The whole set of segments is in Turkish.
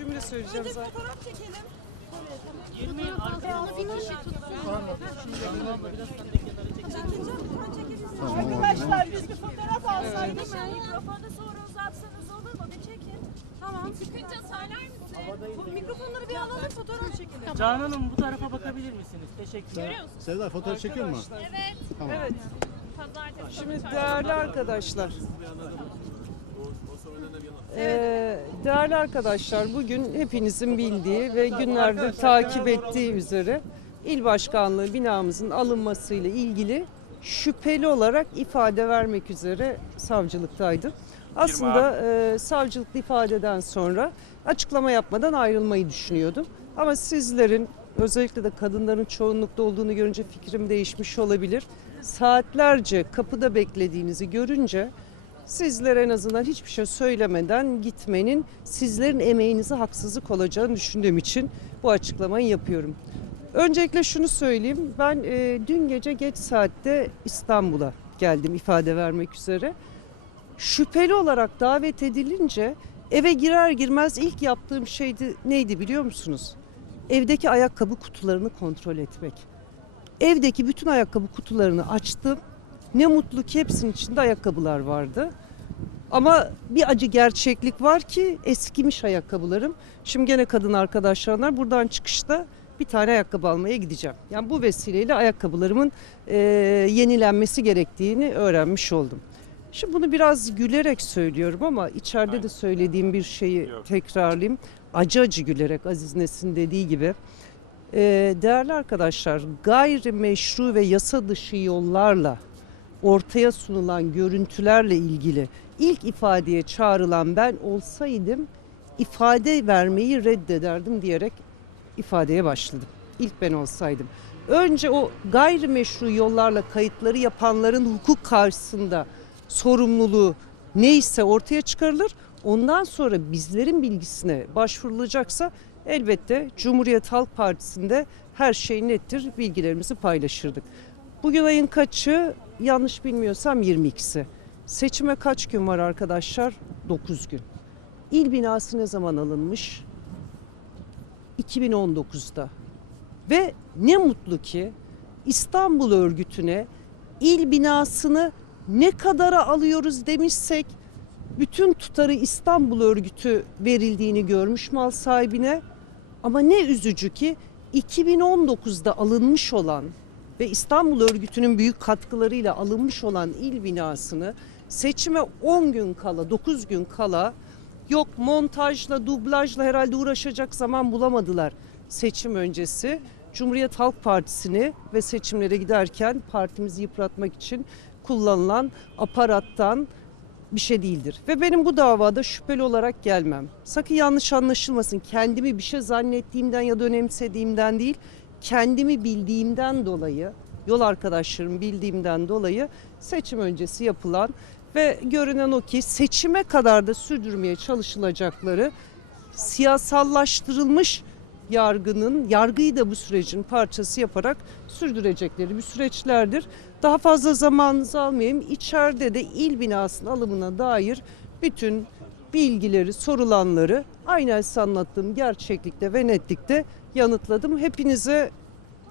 cümle söyleyeceğim Önce zaten. fotoğraf çekelim. Çekince fotoğraf çekelim. Arkadaşlar biz bir fotoğraf alsaydık. Mikrofonu sonra uzatsanız olur mu? Bir çekin. Tamam. Çıkınca söyler misin? Bu Mikrofonları bir alalım fotoğraf çekelim. Canan Hanım bu tarafa bakabilir misiniz? Teşekkürler. Sevda fotoğraf çekiyor mu? Evet. Evet. Pazartesi. Şimdi değerli arkadaşlar. Ee, değerli arkadaşlar bugün hepinizin bildiği ve günlerdir takip ettiği üzere il başkanlığı binamızın alınmasıyla ilgili şüpheli olarak ifade vermek üzere savcılıktaydım. Aslında e, savcılıkta ifadeden sonra açıklama yapmadan ayrılmayı düşünüyordum. Ama sizlerin özellikle de kadınların çoğunlukta olduğunu görünce fikrim değişmiş olabilir. Saatlerce kapıda beklediğinizi görünce sizler en azından hiçbir şey söylemeden gitmenin sizlerin emeğinize haksızlık olacağını düşündüğüm için bu açıklamayı yapıyorum. Öncelikle şunu söyleyeyim. Ben e, dün gece geç saatte İstanbul'a geldim ifade vermek üzere. Şüpheli olarak davet edilince eve girer girmez ilk yaptığım şeydi neydi biliyor musunuz? Evdeki ayakkabı kutularını kontrol etmek. Evdeki bütün ayakkabı kutularını açtım. Ne mutlu ki hepsinin içinde ayakkabılar vardı. Ama bir acı gerçeklik var ki eskimiş ayakkabılarım. Şimdi gene kadın arkadaşlarımlar buradan çıkışta bir tane ayakkabı almaya gideceğim. Yani bu vesileyle ayakkabılarımın eee, yenilenmesi gerektiğini öğrenmiş oldum. Şimdi bunu biraz gülerek söylüyorum ama içeride de söylediğim bir şeyi tekrarlayayım. Acı acı gülerek Aziz Nesin dediği gibi. Eee, değerli arkadaşlar gayrimeşru ve yasa dışı yollarla ortaya sunulan görüntülerle ilgili ilk ifadeye çağrılan ben olsaydım ifade vermeyi reddederdim diyerek ifadeye başladım. İlk ben olsaydım. Önce o gayrimeşru yollarla kayıtları yapanların hukuk karşısında sorumluluğu neyse ortaya çıkarılır. Ondan sonra bizlerin bilgisine başvurulacaksa elbette Cumhuriyet Halk Partisi'nde her şey nettir bilgilerimizi paylaşırdık. Bugün ayın kaçı? Yanlış bilmiyorsam 22'si. Seçime kaç gün var arkadaşlar? 9 gün. İl binası ne zaman alınmış? 2019'da. Ve ne mutlu ki İstanbul örgütüne il binasını ne kadara alıyoruz demişsek bütün tutarı İstanbul örgütü verildiğini görmüş mal sahibine. Ama ne üzücü ki 2019'da alınmış olan ve İstanbul örgütünün büyük katkılarıyla alınmış olan il binasını seçime 10 gün kala, 9 gün kala yok montajla, dublajla herhalde uğraşacak zaman bulamadılar seçim öncesi. Cumhuriyet Halk Partisi'ni ve seçimlere giderken partimizi yıpratmak için kullanılan aparattan bir şey değildir. Ve benim bu davada şüpheli olarak gelmem. Sakın yanlış anlaşılmasın. Kendimi bir şey zannettiğimden ya da önemsediğimden değil, kendimi bildiğimden dolayı, yol arkadaşlarımı bildiğimden dolayı seçim öncesi yapılan ve görünen o ki seçime kadar da sürdürmeye çalışılacakları siyasallaştırılmış yargının, yargıyı da bu sürecin parçası yaparak sürdürecekleri bir süreçlerdir. Daha fazla zamanınızı almayayım. İçeride de il binasının alımına dair bütün bilgileri, sorulanları aynen size anlattığım gerçeklikte ve netlikte yanıtladım. Hepinize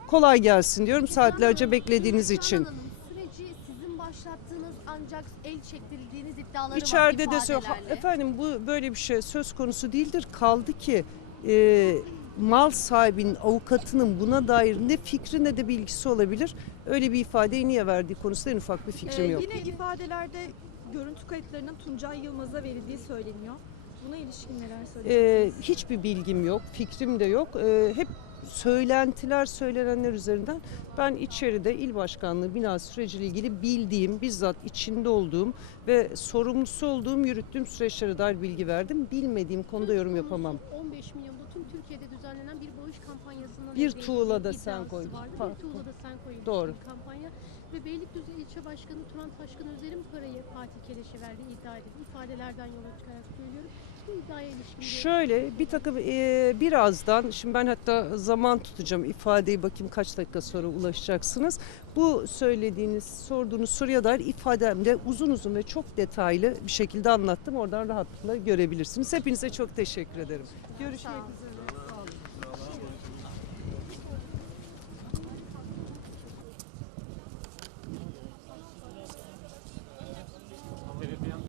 kolay gelsin diyorum saatlerce beklediğiniz için. Hanım, süreci sizin başlattığınız ancak el çektirildiğiniz iddiaları İçeride var de sö- ifadelerle. efendim bu böyle bir şey söz konusu değildir. Kaldı ki e, mal sahibinin avukatının buna dair ne fikri ne de bilgisi olabilir. Öyle bir ifadeyi niye verdiği konusunda en ufak bir fikrim Ee, yok. yine ifadelerde görüntü kayıtlarının Tuncay Yılmaz'a verildiği söyleniyor. Buna ilişkin neler Ee, söyleyeceksiniz? hiçbir bilgim yok, fikrim de yok. Ee, hep söylentiler, söylenenler üzerinden ben içeride il başkanlığı binası süreciyle ilgili bildiğim, bizzat içinde olduğum ve sorumlusu olduğum, yürüttüğüm süreçlere dair bilgi verdim. Bilmediğim konuda yorum yapamam. 15 milyonda tüm Türkiye'de düzenlenen bir bağış kampanyasının Bir tuğlada sen koy. vardı. Bir tuğlada sen koymuş Doğru. kampanya. Ve Beylikdüzü ilçe başkanı Turan Taşkın Özer'in parayı Fatih Keleş'e verdiği iddia edildi. İfadelerden yola çıkarak söylüyorum. bu iddiaya ilişkin? bir- Şöyle bir takım e, birazdan şimdi ben hatta zaman tutacağım ifadeyi bakayım kaç dakika sonra ulaşacaksınız. Bu söylediğiniz sorduğunuz soruya dair ifademde uzun uzun ve çok detaylı bir şekilde anlattım. Oradan rahatlıkla görebilirsiniz. Hepinize çok teşekkür ederim. Görüşmek üzere.